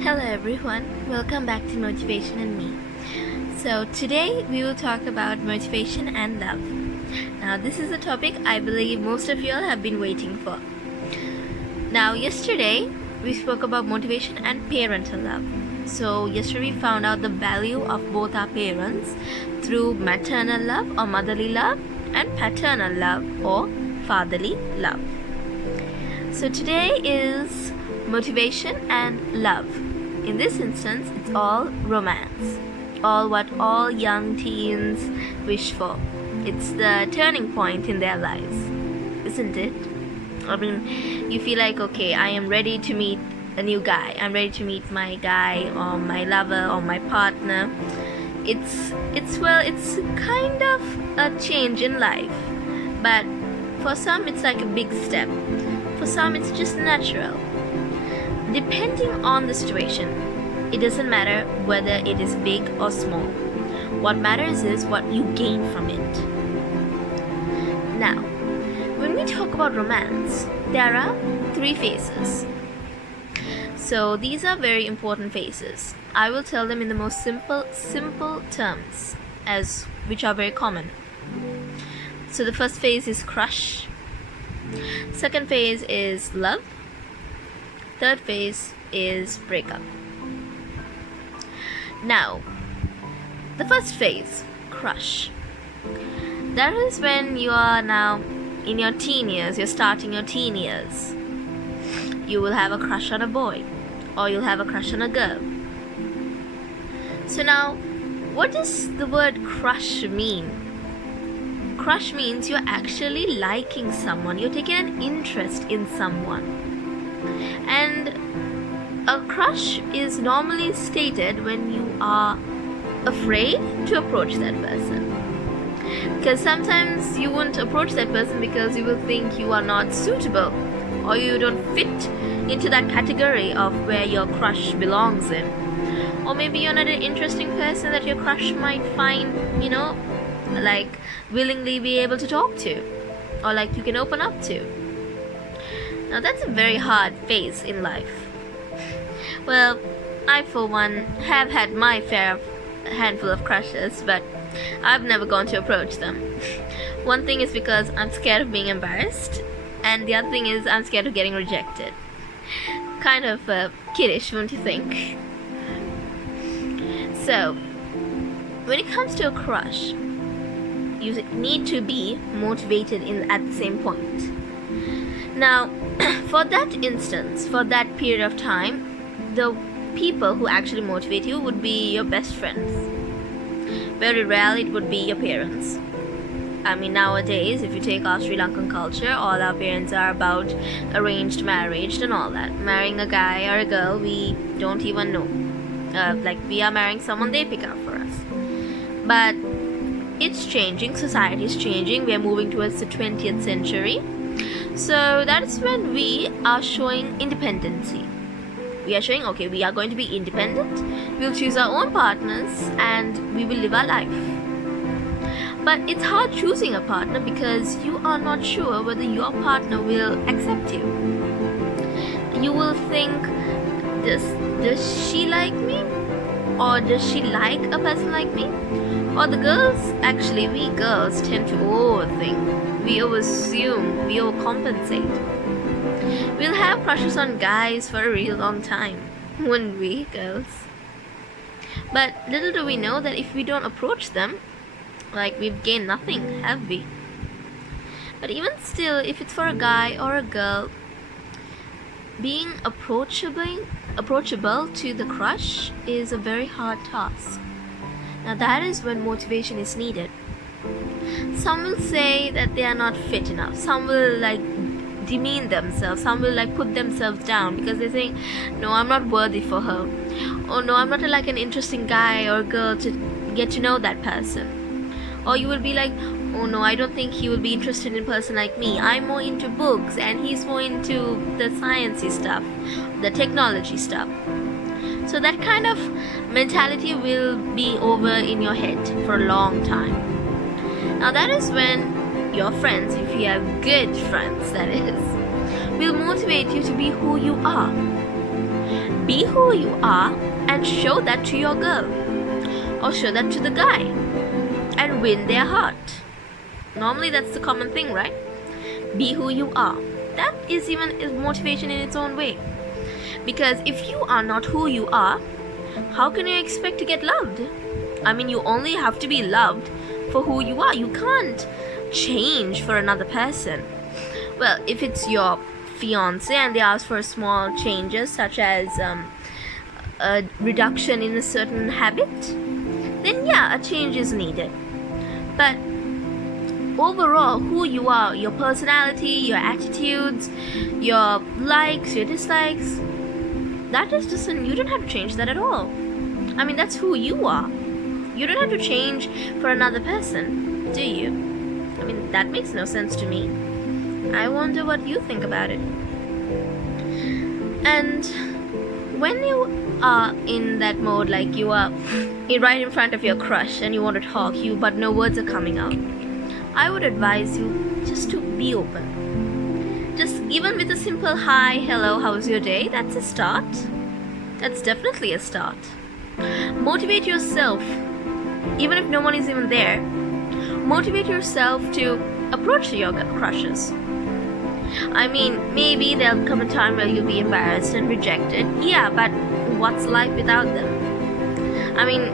Hello everyone, welcome back to Motivation and Me. So today we will talk about motivation and love. Now this is a topic I believe most of you all have been waiting for. Now yesterday we spoke about motivation and parental love. So yesterday we found out the value of both our parents through maternal love or motherly love and paternal love or fatherly love. So today is motivation and love. In this instance, it's all romance, all what all young teens wish for. It's the turning point in their lives, isn't it? I mean, you feel like, okay, I am ready to meet a new guy. I'm ready to meet my guy or my lover or my partner. It's kind of a change in life, but for some it's like a big step. For some it's just natural. Depending on the situation, it doesn't matter whether it is big or small. What matters is what you gain from it. Now, when we talk about romance, there are 3 phases. So these are very important phases. I will tell them in the most simple terms, which are very common. So the first phase is crush. Second phase is love. Third phase is breakup. Now, the first phase, crush. That is when you are now in your teen years, you're starting your teen years. You will have a crush on a boy, or you'll have a crush on a girl. So now, what does the word crush mean? Crush means you're actually liking someone, you're taking an interest in someone. And a crush is normally stated when you are afraid to approach that person. Because sometimes you won't approach that person because you will think you are not suitable or you don't fit into that category of where your crush belongs in. Or maybe you're not an interesting person that your crush might find, like willingly be able to talk to or like you can open up to. Now that's a very hard phase in life. Well, I for one have had my handful of crushes, but I've never gone to approach them. One thing is because I'm scared of being embarrassed, and the other thing is I'm scared of getting rejected. Kind of kiddish, won't you think? So, when it comes to a crush, you need to be motivated at the same point. Now, for that instance, for that period of time, the people who actually motivate you would be your best friends. Very rarely it would be your parents. I mean, nowadays, if you take our Sri Lankan culture, all our parents are about arranged marriage and all that. Marrying a guy or a girl we don't even know. Like we are marrying someone they pick up for us. But it's changing, society is changing, we are moving towards the 20th century. So that is when we are showing independency. We are showing, okay, we are going to be independent, we'll choose our own partners and we will live our life. But it's hard choosing a partner because you are not sure whether your partner will accept you. You will think, does she like me? Or does she like a person like me? Or we girls tend to overthink. We overassume, we overcompensate. We'll have crushes on guys for a real long time, wouldn't we, girls? But little do we know that if we don't approach them, like we've gained nothing, have we? But even still, if it's for a guy or a girl, being approachable to the crush is a very hard task. Now that is when motivation is needed. Some will say that they are not fit enough. Some will demean themselves. Some will put themselves down because they think, no, I'm not worthy for her. Or no, I'm not an interesting guy or girl to get to know that person. Or you will be like, oh no, I don't think he will be interested in a person like me. I'm more into books and he's more into the sciencey stuff, the technology stuff. So that kind of mentality will be over in your head for a long time. Now that is when your friends, if you have good friends that is, will motivate you to be who you are. Be who you are and show that to your girl, or show that to the guy, and win their heart. Normally that's the common thing, right? Be who you are. That is motivation in its own way. Because if you are not who you are, how can you expect to get loved? I mean, you only have to be loved for who you are. You can't change for another person. Well, if it's your fiance and they ask for small changes such as a reduction in a certain habit, then yeah, a change is needed. But overall, who you are, your personality, your attitudes, your likes, your dislikes, that is just you don't have to change that at all. I mean, that's who you are. You don't have to change for another person, do you? I mean, that makes no sense to me. I wonder what you think about it. And when you are in that mode, like you are right in front of your crush and you want to talk, but no words are coming out, I would advise you just to be open. Just even with a simple hi, hello, how's your day? That's a start. That's definitely a start. Motivate yourself, even if no one is even there. Motivate yourself to approach your crushes. I mean, maybe there'll come a time where you'll be embarrassed and rejected. Yeah, but what's life without them? I mean,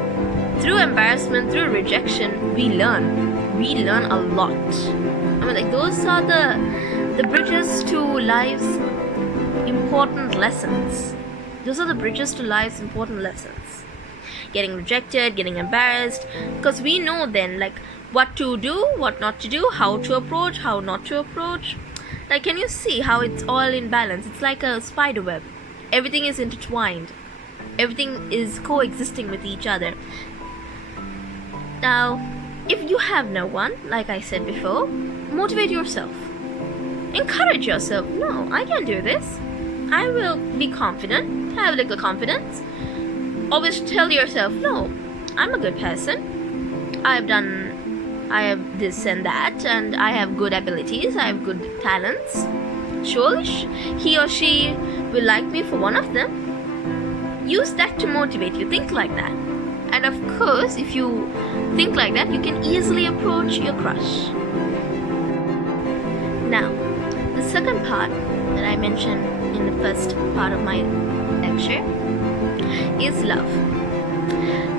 through embarrassment, through rejection, we learn. We learn a lot. I mean, like, those are the bridges to life's important lessons. Those are the bridges to life's important lessons. Getting rejected, getting embarrassed, because we know then, like, what to do, what not to do, how to approach, how not to approach. Like, can you see how it's all in balance? It's like a spider web. Everything is intertwined. Everything is coexisting with each other. Now, if you have no one, like I said before, motivate yourself. Encourage yourself. No, I can do this. I will be confident. Have a little confidence. Always tell yourself, no, I'm a good person. I have this and that, and I have good abilities, I have good talents. Surely he or she will like me for one of them. Use that to motivate you. Think like that. And of course, if you think like that, you can easily approach your crush. Now, the second part that I mentioned in the first part of my lecture is love.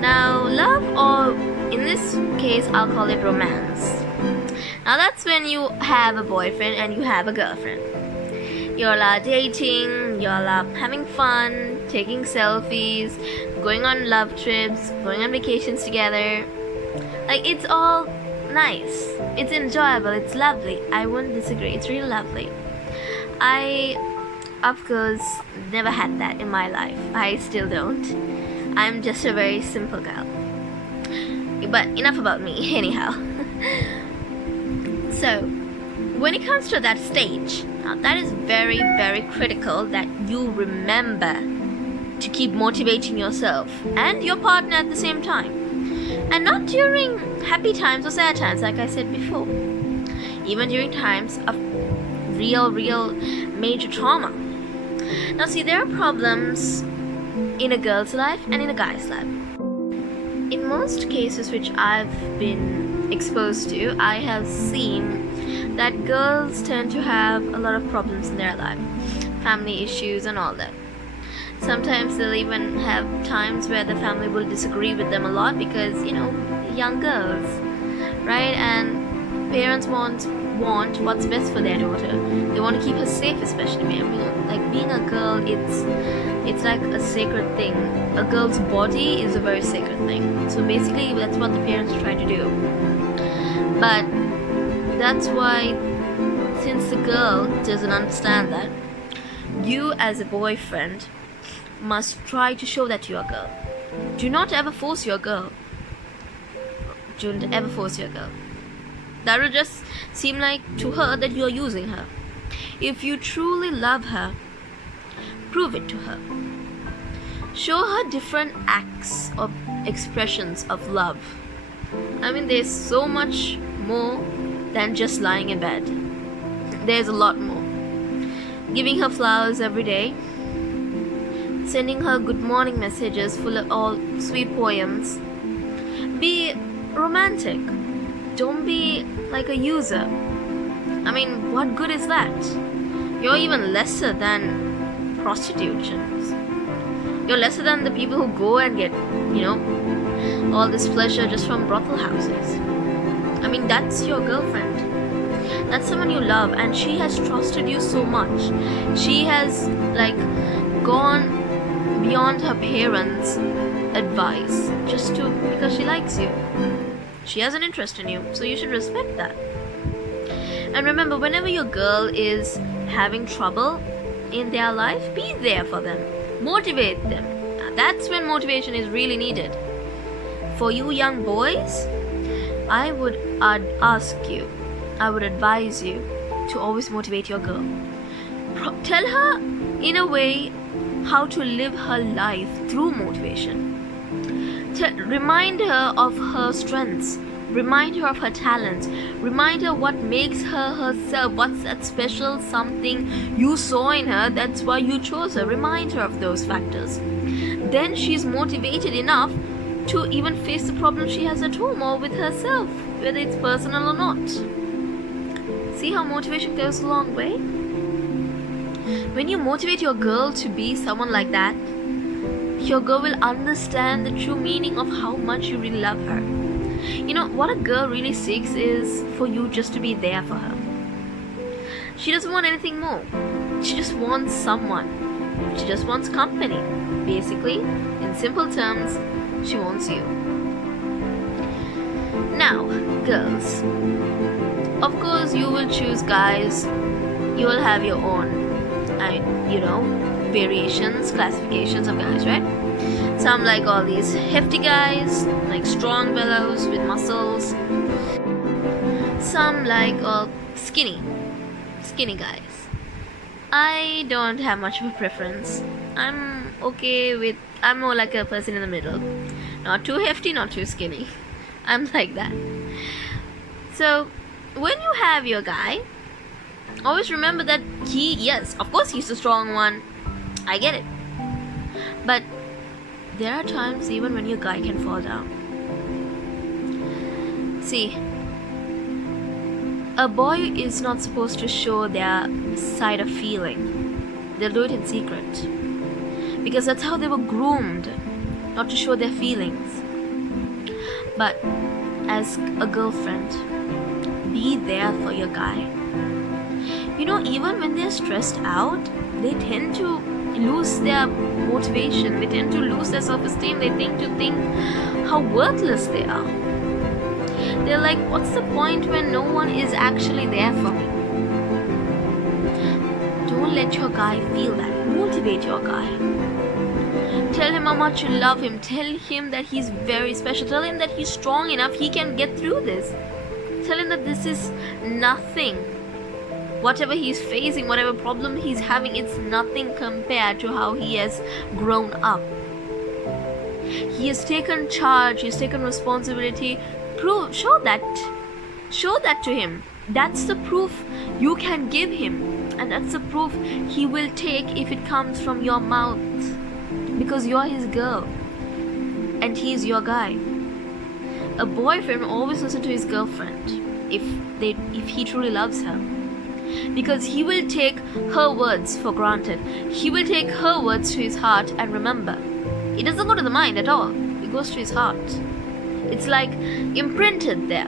Now, love, or in this case, I'll call it romance. Now, that's when you have a boyfriend and you have a girlfriend. You're dating, you're having fun, taking selfies, going on love trips, going on vacations together. Like, it's all nice. It's enjoyable. It's lovely. I wouldn't disagree. It's really lovely. I, of course, never had that in my life. I still don't. I'm just a very simple girl. But enough about me, anyhow. So, when it comes to that stage, now that is very, very critical that you remember to keep motivating yourself and your partner at the same time. And not during happy times or sad times, like I said before. Even during times of real major trauma. Now see, there are problems in a girl's life and in a guy's life. In most cases which I've been exposed to, I have seen that girls tend to have a lot of problems in their life. Family issues and all that. Sometimes they'll even have times where the family will disagree with them a lot because, young girls, right? And parents want what's best for their daughter. They want to keep her safe, especially. I mean, like, being a girl, it's like a sacred thing. A girl's body is a very sacred thing. So basically, that's what the parents try to do. But that's why, since the girl doesn't understand that, you as a boyfriend must try to show that to your girl. Do not ever force your girl. Don't ever force your girl. That will just seem like to her that you're using her. If you truly love her, prove it to her. Show her different acts or expressions of love. I mean, there's so much more than just lying in bed. There's a lot more. Giving her flowers every day, sending her good morning messages full of all sweet poems. Be romantic. Don't be like a user. I mean, what good is that? You're even lesser than prostitutions. You're lesser than the people who go and get, all this pleasure just from brothel houses. I mean, that's your girlfriend. That's someone you love, and she has trusted you so much. She has, gone beyond her parents' advice because she likes you. She has an interest in you, so you should respect that. And remember, whenever your girl is having trouble in their life, be there for them. Motivate them. That's when motivation is really needed. For you young boys, I would advise you to always motivate your girl. Tell her in a way how to live her life through motivation. Remind her of her strengths. Remind her of her talents. Remind her what makes her herself. What's that special something you saw in her, that's why you chose her. Remind her of those factors. Then she's motivated enough to even face the problem she has at home or with herself, whether it's personal or not. See how motivation goes a long way? When you motivate your girl to be someone like that, your girl will understand the true meaning of how much you really love her. What a girl really seeks is for you just to be there for her. She doesn't want anything more. She just wants someone. She just wants company. Basically, in simple terms, she wants you. Now, girls. Of course, you will choose guys. You will have your own, variations, classifications of guys, right? Some like all these hefty guys, like strong fellows with muscles. Some like all skinny guys. I don't have much of a preference. I'm more like a person in the middle. Not too hefty, not too skinny. I'm like that. So, when you have your guy, always remember that of course he's the strong one. I get it. But there are times even when your guy can fall down. See, a boy is not supposed to show their side of feeling. They'll do it in secret. Because that's how they were groomed, not to show their feelings. But as a girlfriend, be there for your guy. Even when they're stressed out, they tend to lose their motivation. They tend to lose their self-esteem. They tend to think how worthless they are. They're like, what's the point when no one is actually there for me? Don't let your guy feel that. Motivate your guy. Tell him how much you love him. Tell him that he's very special. Tell him that he's strong enough. He can get through this. Tell him that this is nothing. Whatever he's facing, whatever problem he's having, it's nothing compared to how he has grown up. He has taken charge, he's taken responsibility. Show that to him. That's the proof you can give him, and that's the proof he will take if it comes from your mouth, because you're his girl and he's your guy. A boyfriend will always listen to his girlfriend if he truly loves her. Because he will take her words for granted. He will take her words to his heart and remember. It doesn't go to the mind at all. It goes to his heart. It's like imprinted there,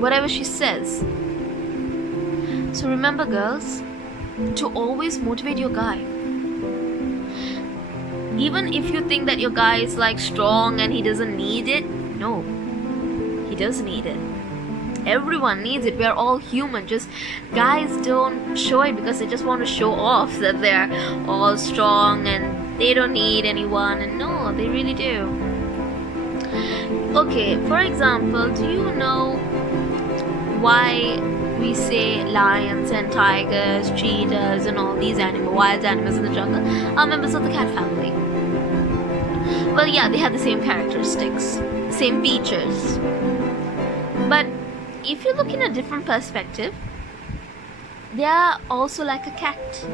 whatever she says. So remember, girls, to always motivate your guy. Even if you think that your guy is strong and he doesn't need it, no, he does need it. Everyone needs it. We are all human. Just guys don't show it because they just want to show off that they're all strong and they don't need anyone. And no, they really do. Okay, for example, do you know why we say lions and tigers, cheetahs and all these wild animals in the jungle are members of the cat family? Well, yeah, they have the same characteristics, same features. But if you look in a different perspective, they are also like a cat.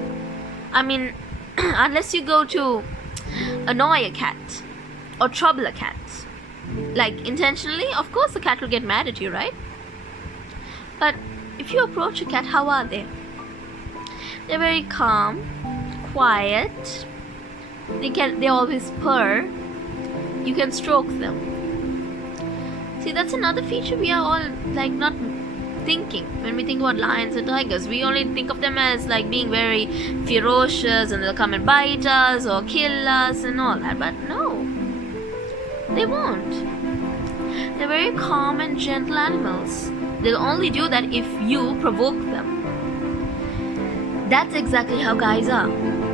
I mean, unless you go to annoy a cat or trouble a cat, like intentionally, of course the cat will get mad at you, right? But if you approach a cat, how are they? They're very calm, quiet. They always purr. You can stroke them. See, that's another feature we are all like not thinking when we think about lions and tigers. We only think of them as like being very ferocious and they'll come and bite us or kill us and all that, but no, they won't. They're very calm and gentle animals. They'll only do that if you provoke them. That's exactly how guys are.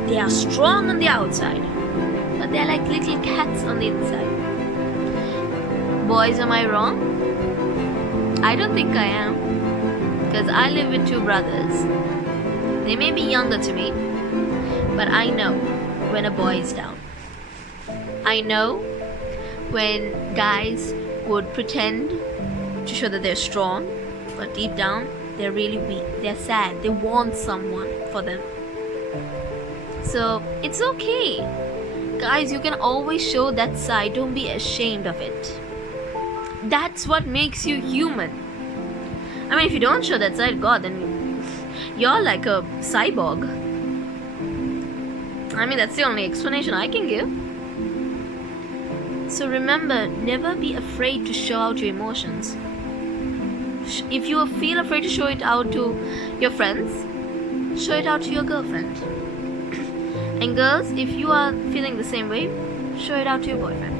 They are strong on the outside, but they're like little cats on the inside. Boys, am I wrong? I don't think I am, because I live with two brothers. They may be younger to me, but I know when a boy is down. I know when guys would pretend to show that they're strong, but deep down they're really weak. They're sad. They want someone for them. So it's okay. Guys, you can always show that side. Don't be ashamed of it. That's what makes you human. I mean, if you don't show that side, God, then you're like a cyborg. I mean, that's the only explanation I can give. So remember, never be afraid to show out your emotions. If you feel afraid to show it out to your friends, show it out to your girlfriend. And girls, if you are feeling the same way, show it out to your boyfriend.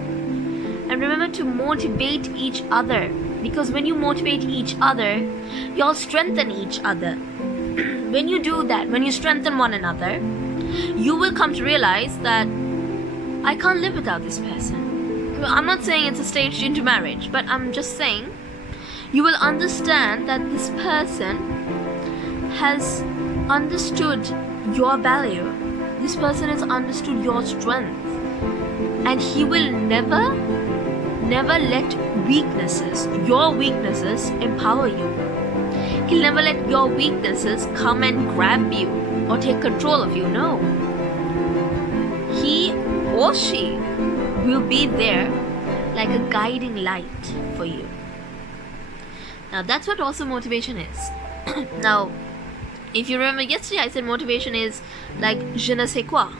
And remember to motivate each other, because when you motivate each other, you all strengthen each other. When you do that, when you strengthen one another, you will come to realize that I can't live without this person. I'm not saying it's a stage into marriage, but I'm just saying you will understand that this person has understood your value. This person has understood your strength, and he will never let your weaknesses empower you. He'll never let your weaknesses come and grab you or take control of you. No, he or she will be there like a guiding light for you. Now that's what also motivation is. Now, if you remember yesterday, I said motivation is like je ne sais quoi.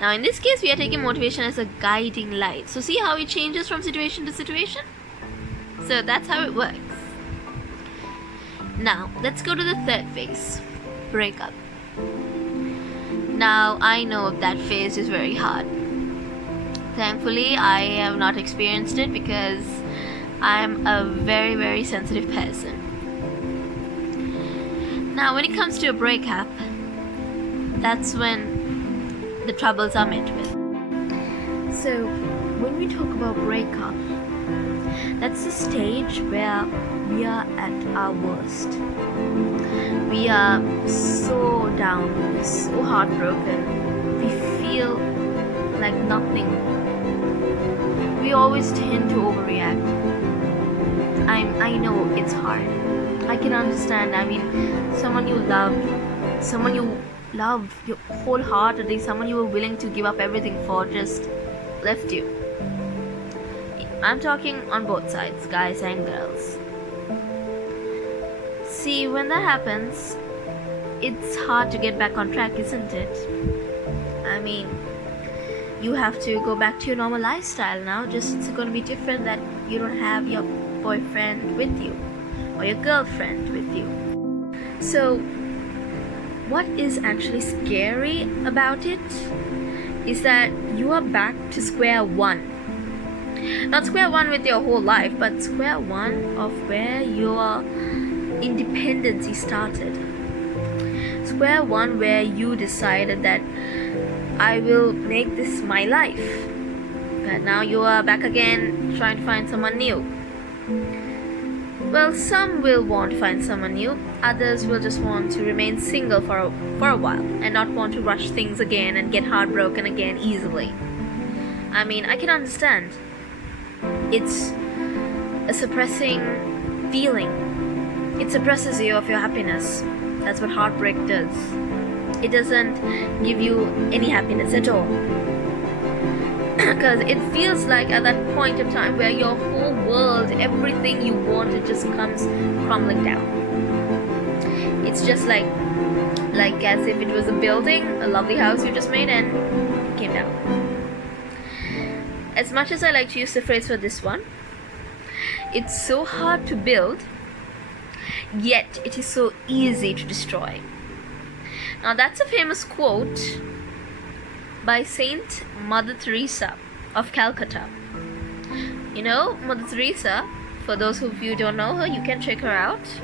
Now in this case, we are taking motivation as a guiding light. So see how it changes from situation to situation? So that's how it works. Now let's go to the third phase, breakup. Now I know that phase is very hard. Thankfully, I have not experienced it because I'm a very, very sensitive person. Now when it comes to a breakup, that's when the troubles are met with. So when we talk about breakup, that's the stage where we are at our worst. We are so down, we're so heartbroken, we feel like nothing. We always tend to overreact. I know it's hard. I can understand. I mean, someone you loved wholeheartedly, someone you were willing to give up everything for, just left you. I'm talking on both sides, guys and girls. See, when that happens, it's hard to get back on track, isn't it? I mean, you have to go back to your normal lifestyle now. Just it's going to be different that you don't have your boyfriend with you or your girlfriend with you. So what is actually scary about it is that you are back to square one. Not square one with your whole life, but square one of where your independency started. Square one where you decided that I will make this my life. But now you are back again trying to find someone new. Well, some will want to find someone new, others will just want to remain single for a while and not want to rush things again and get heartbroken again easily. I mean, I can understand. It's a suppressing feeling. It suppresses you of your happiness. That's what heartbreak does. It doesn't give you any happiness at all. Because it feels like at that point of time where your whole world, everything you wanted just comes crumbling down. It's just like as if it was a building, a lovely house you just made, and it came down. As much as I like to use the phrase for this one, it's so hard to build, yet it is so easy to destroy. Now that's a famous quote by Saint Mother Teresa of Calcutta. You know, Mother Teresa, for those of you who don't know her, you can check her out.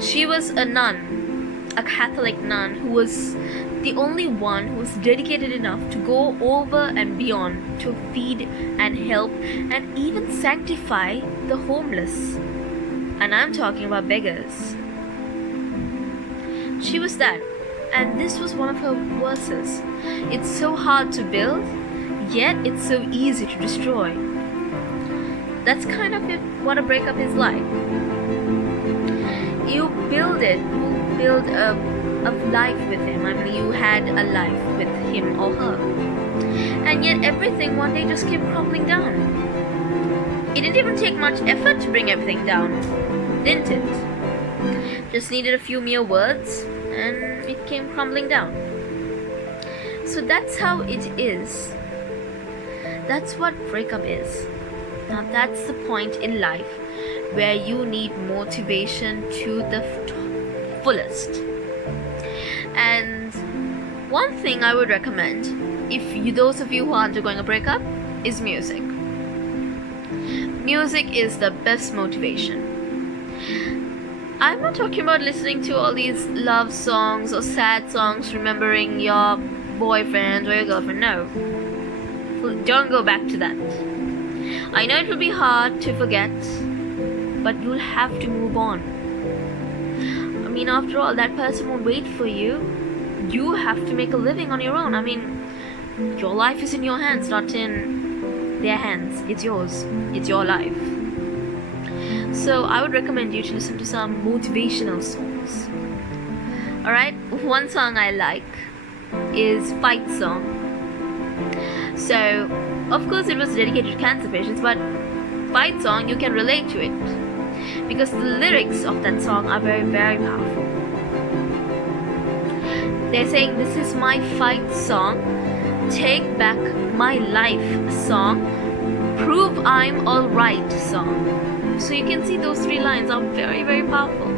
She was a nun, a Catholic nun, who was the only one who was dedicated enough to go over and beyond to feed and help and even sanctify the homeless. And I'm talking about beggars. She was that. And this was one of her verses. It's so hard to build, yet it's so easy to destroy. That's kind of what a breakup is like. You build a life with him. I mean, you had a life with him or her. And yet everything one day just came crumbling down. It didn't even take much effort to bring everything down, didn't it? Just needed a few mere words and it came crumbling down. So that's how it is. That's what breakup is. Now that's the point in life where you need motivation to the fullest. And one thing I would recommend, those of you who are undergoing a breakup, is music. Music is the best motivation. I'm not talking about listening to all these love songs or sad songs remembering your boyfriend or your girlfriend. No. Don't go back to that. I know it will be hard to forget, but you'll have to move on. I mean, after all, that person won't wait for you. You have to make a living on your own. I mean, your life is in your hands, not in their hands. It's yours. It's your life. So I would recommend you to listen to some motivational songs. Alright, one song I like is Fight Song. So, of course it was dedicated to cancer patients, but Fight Song, you can relate to it because the lyrics of that song are very, very powerful. They're saying, this is my fight song, take back my life song, prove I'm alright song. So you can see those three lines are very, very powerful.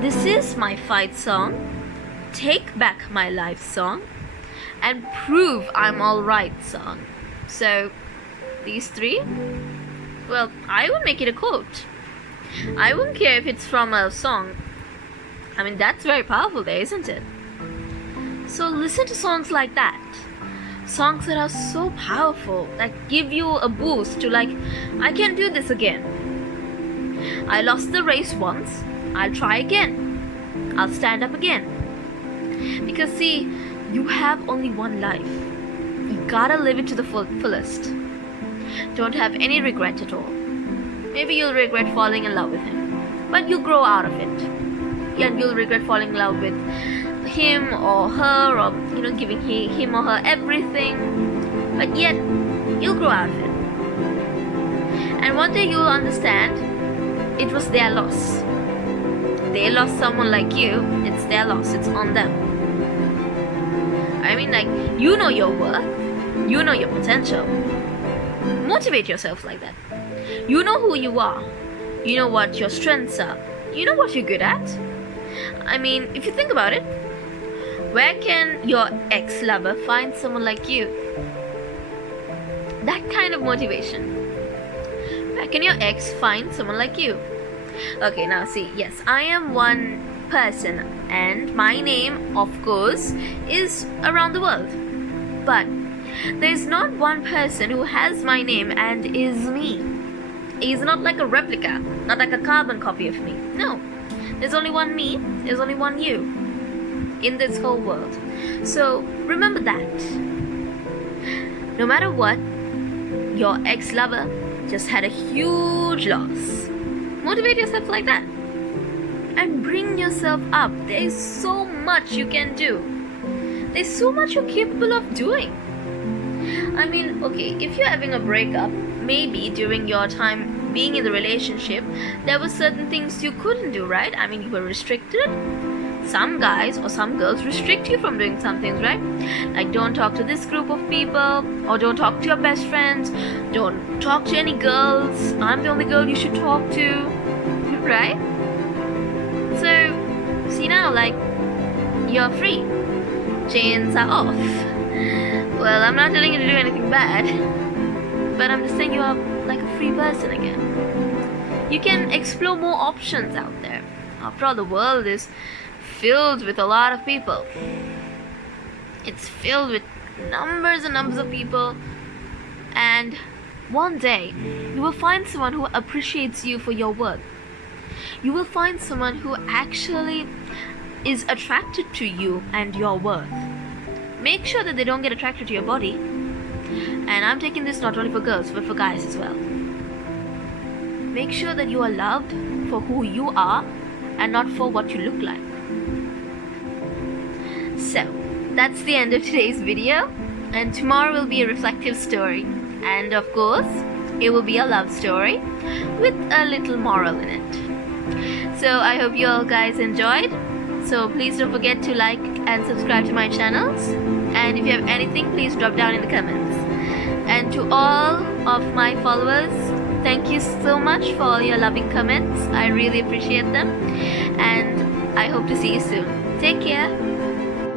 This is my fight song, take back my life song, and prove I'm alright song. So these three, well, I would make it a quote. I wouldn't care if it's from a song. I mean, that's very powerful there, isn't it? So listen to songs like that. Songs that are so powerful, that give you a boost to like, I can do this again. I lost the race once, I'll try again. I'll stand up again. Because see, you have only one life. You gotta live it to the fullest. Don't have any regret at all. Maybe you'll regret falling in love with him, but you'll grow out of it. And you'll regret falling in love with him or her, or giving him or her everything, but yet you'll grow out of it. And one day you'll understand it was their loss. They lost someone like you, it's their loss, it's on them. I mean, like, you know your worth, you know your potential. Motivate yourself like that. You know who you are, you know what your strengths are, you know what you're good at. I mean, if you think about it, where can your ex-lover find someone like you? That kind of motivation. Where can your ex find someone like you? Okay, now see, yes, I am one person and my name, of course, is around the world. But there's not one person who has my name and is me. He's not like a replica, not like a carbon copy of me. No. There's only one me, there's only one you in this whole world. So remember that. No matter what, your ex-lover just had a huge loss. Motivate yourself like that. And bring yourself up. There's so much you can do. There's so much you're capable of doing. I mean, okay, if you're having a breakup, maybe during your time being in the relationship, there were certain things you couldn't do, right? I mean, you were restricted. Some guys or some girls restrict you from doing some things, right? Like, don't talk to this group of people, or don't talk to your best friends, don't talk to any girls. I'm the only girl you should talk to, right? So, see now, like, you're free. Chains are off. Well, I'm not telling you to do anything bad, but I'm just saying you are like a free person again. You can explore more options out there. After all, the world is filled with a lot of people. It's filled with numbers and numbers of people, and one day you will find someone who appreciates you for your worth. You will find someone who actually is attracted to you and your worth. Make sure that they don't get attracted to your body. And I'm taking this not only for girls but for guys as well. Make sure that you are loved for who you are and not for what you look like. So, that's the end of today's video, and tomorrow will be a reflective story, and of course it will be a love story with a little moral in it. So I hope you all guys enjoyed. So please don't forget to like and subscribe to my channels, and if you have anything, please drop down in the comments. And to all of my followers, thank you so much for all your loving comments. I really appreciate them, and I hope to see you soon. Take care.